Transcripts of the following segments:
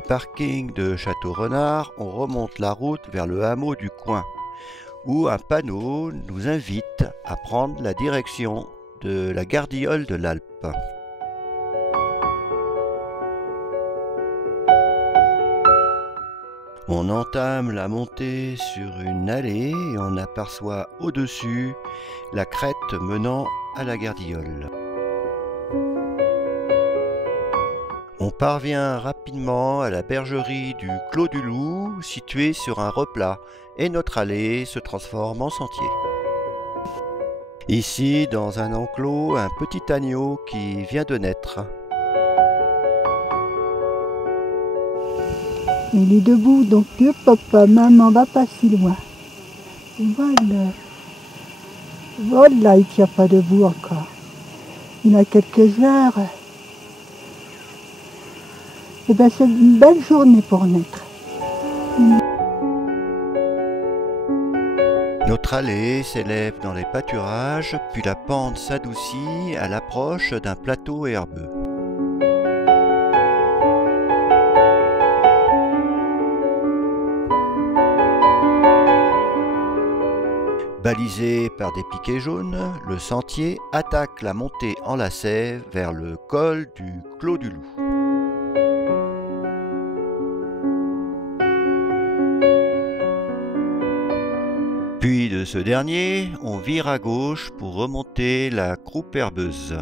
Du parking de Château-Renard, on remonte la route vers le hameau du coin, où un panneau nous invite à prendre la direction de la Gardiole de l'Alpe. On entame la montée sur une allée et on aperçoit au-dessus la crête menant à la Gardiole. On parvient rapidement à la bergerie du Clos du Loup, située sur un replat, et notre allée se transforme en sentier. Ici, dans un enclos, un petit agneau qui vient de naître. Il est debout, donc papa, maman va pas si loin. Voilà. Voilà, il tient pas debout encore. Il a quelques heures. Eh bien, c'est une belle journée pour naître. Notre allée s'élève dans les pâturages, puis la pente s'adoucit à l'approche d'un plateau herbeux. Balisé par des piquets jaunes, le sentier attaque la montée en lacet vers le col du Clos du Loup. Puis de ce dernier, on vire à gauche pour remonter la croupe herbeuse.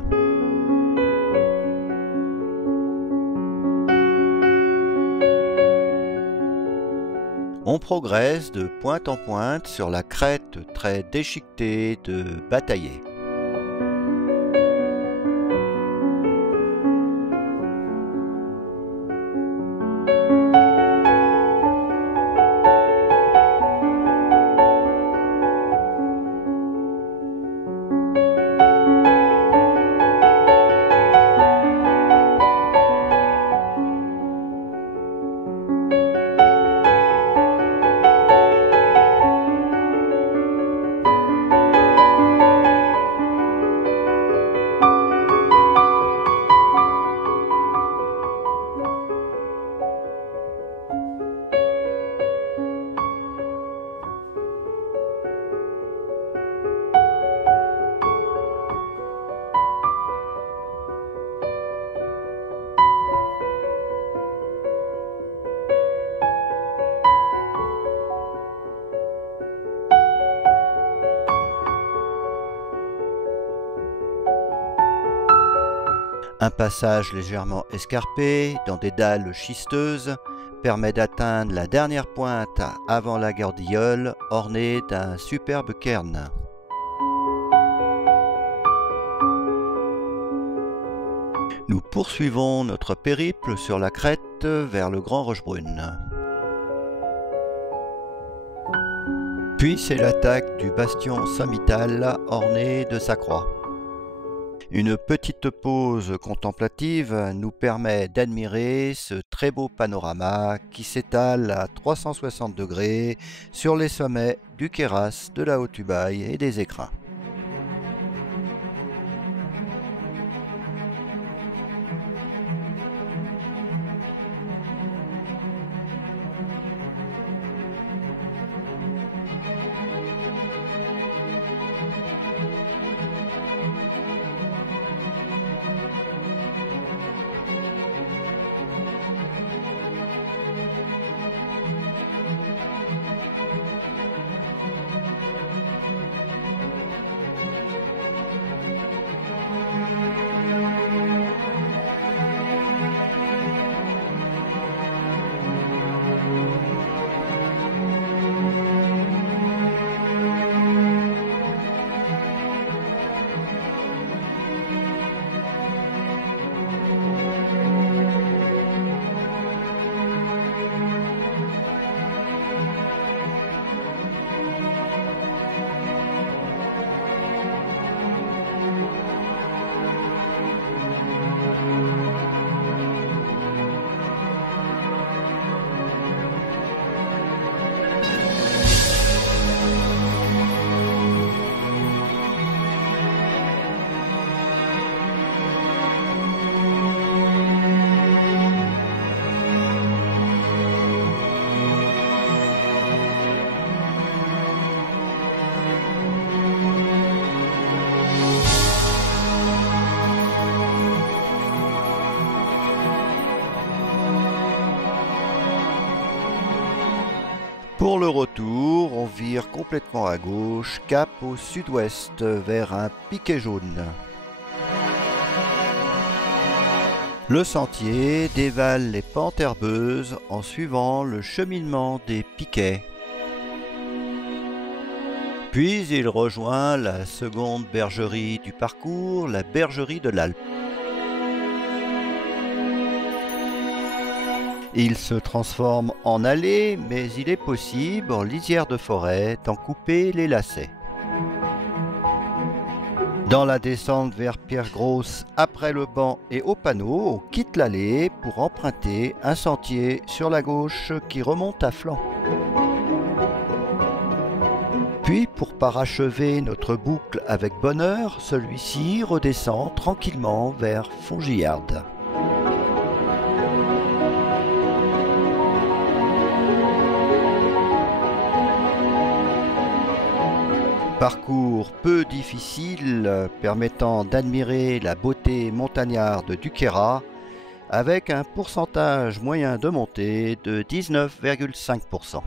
On progresse de pointe en pointe sur la crête très déchiquetée de Bataillé. Un passage légèrement escarpé dans des dalles schisteuses permet d'atteindre la dernière pointe avant la Gardiole, ornée d'un superbe cairn. Nous poursuivons notre périple sur la crête vers le Grand Rochebrune. Puis c'est l'attaque du bastion sommital orné de sa croix. Une petite pause contemplative nous permet d'admirer ce très beau panorama qui s'étale à 360 degrés sur les sommets du Queyras, de la Haute-Ubaye et des Écrins. Pour le retour, on vire complètement à gauche, cap au sud-ouest vers un piquet jaune. Le sentier dévale les pentes herbeuses en suivant le cheminement des piquets. Puis il rejoint la seconde bergerie du parcours, la bergerie de l'Alpe. Il se transforme en allée, mais il est possible, en lisière de forêt, d'en couper les lacets. Dans la descente vers Pierre-Grosse, après le banc et au panneau, on quitte l'allée pour emprunter un sentier sur la gauche qui remonte à flanc. Puis, pour parachever notre boucle avec bonheur, celui-ci redescend tranquillement vers Fongiarde. Parcours peu difficile permettant d'admirer la beauté montagnarde du Queyras avec un pourcentage moyen de montée de 19,5%.